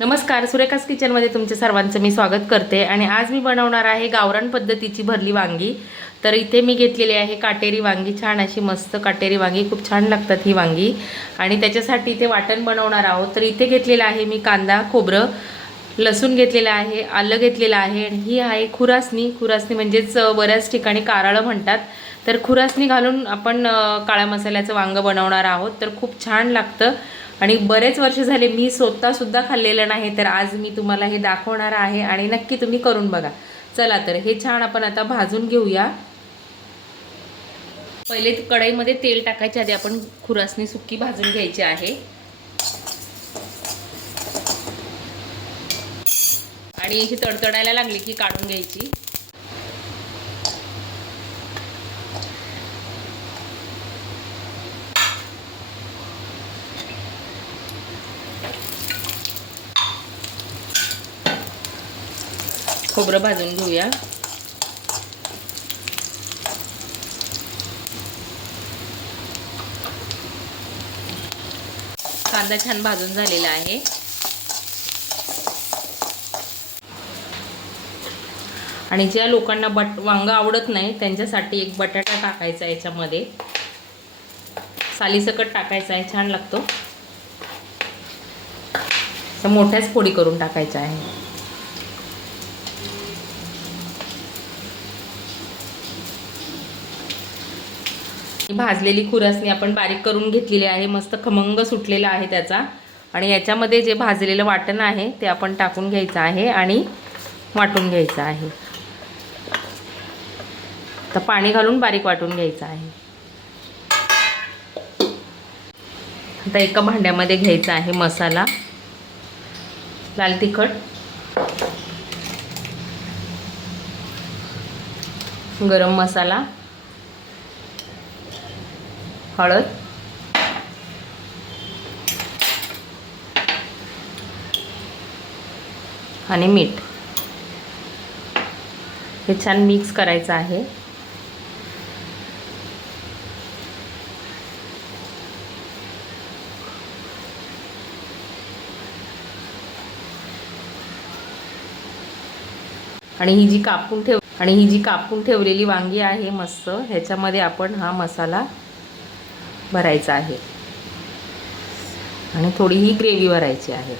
नमस्कार सुरेखास किचनमध्ये तुमचे सर्वांचं मी स्वागत करते आणि आज मी बनवणार आहे गावरान पद्धतीची भरली वांगी. तर इथे मी घेतलेली आहे काटेरी वांगी छान अशी मस्त काटेरी वांगी खूप छान लागतात ही वांगी. आणि त्याच्यासाठी इथे वाटण बनवणार आहोत. तर इथे घेतलेलं आहे मी कांदा खोबरं लसूण घेतलेलं आहे आलं घेतलेलं आहे आणि ही आहे खुरासणी खुरासणी म्हणजेच बऱ्याच ठिकाणी कारळं म्हणतात. तर खुरासणी घालून आपण काळ्या मसाल्याचं वांगं बनवणार आहोत. तर खूप छान लागतं. आणि बरेच वर्ष झाले मी स्वतःसुद्धा खाल्लेलं नाही तर आज मी तुम्हाला हे दाखवणार आहे आणि नक्की तुम्ही करून बघा. चला तर हे छान आपण आता भाजून घेऊया. पहिले कढईमध्ये तेल टाकायच्या आधी आपण खुरासनी सुक्की भाजून घ्यायची आहे. आणि ही तडतडायला लागली की काढून घ्यायची. खोबरं भाजून घेऊया. कांदा छान भाजून झालेला आहे. आणि ज्या लोकांना बट वांग आवडत नाही त्यांच्यासाठी एक बटाटा टाकायचा याच्यामध्ये. सालीसकट टाकायचा आहे छान लागतो. मोठ्याच फोडी करून टाकायच्या आहे. भाजलेली खुरसणी आपण बारीक करून घेतलेली आहे मस्त खमंग सुटलेला आहे त्याचा. आणि याच्यामध्ये जे भाजलेलं वाटण आहे ते आपण टाकून घ्यायचं आहे आणि वाटून घ्यायचं आहे. तर पाणी घालून बारीक वाटून घ्यायचं आहे. आता एका भांड्यामध्ये घ्यायचा आहे मसाला. लाल तिखट. गरम मसाला. हळद. आणि मीठ. हे छान मिक्स करायचं आहे. आणि ही जी कापून ठेव आणि ही जी कापून ठेवलेली वांगी आहे मस्त ह्याच्यामध्ये आपण हा मसाला भरायचा आहे. आणि थोडी ही ग्रेव्ही भरायची आहे.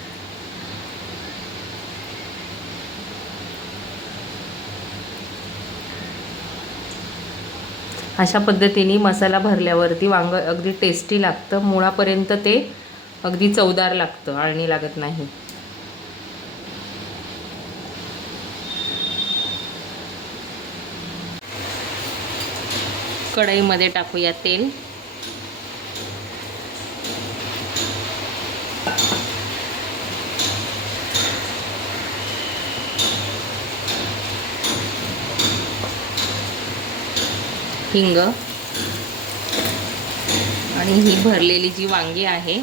अशा पद्धतीने मसाला भरल्यावरती वांग अगदी टेस्टी लागतं. मुळापर्यंत ते अगदी चवदार लागतं आळणी लागत नाही. कढईमध्ये टाकूया तेल. हिंग. आणि ही भरलेली जी वांगी आहे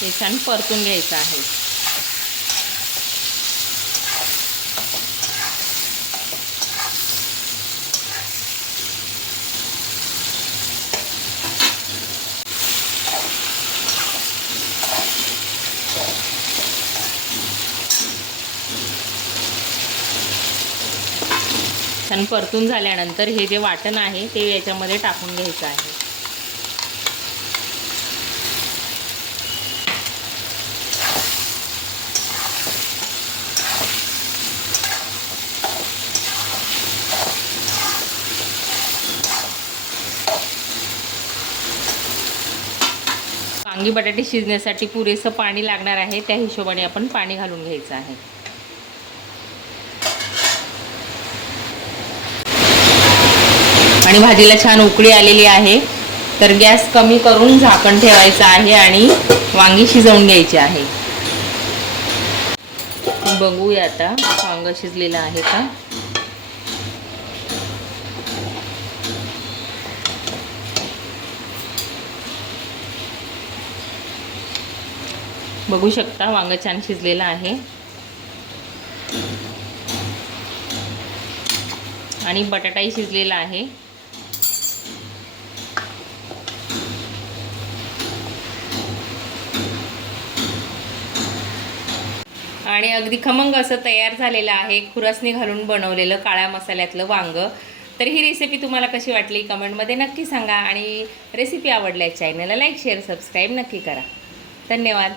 ते छान परतून घ्यायचं आहे. छान परतून झाल्यानंतर हे जे वाटण आहे ते याच्यामध्ये टाकून घ्यायचं आहे. वांगी बटाटे शिजण्यासाठी पुरेसं पाणी लागणार आहे. त्या हिशोबाने आपण पाणी घालून घ्यायचं आहे. आणि भाजीला छान उकळी आलेली आहे. तर गॅस कमी करून झाकण ठेवायचं आहे आणि वांगी शिजवून घ्यायची आहे. बघूया आता वांग शिजलेलं आहे का? बघू शकता वांग छान शिजलेलं आहे. आणि बटाटाही शिजलेला आहे. आणि अगदी खमंग असं तयार झालेलं आहे खुरसणी घालून बनवलेलं काळ्या मसाल्यातलं वांग. तर ही रेसिपी तुम्हाला कशी वाटली कमेंटमध्ये नक्की सांगा आणि रेसिपी आवडल्या चॅनलला लाईक शेअर सबस्क्राईब नक्की करा. धन्यवाद.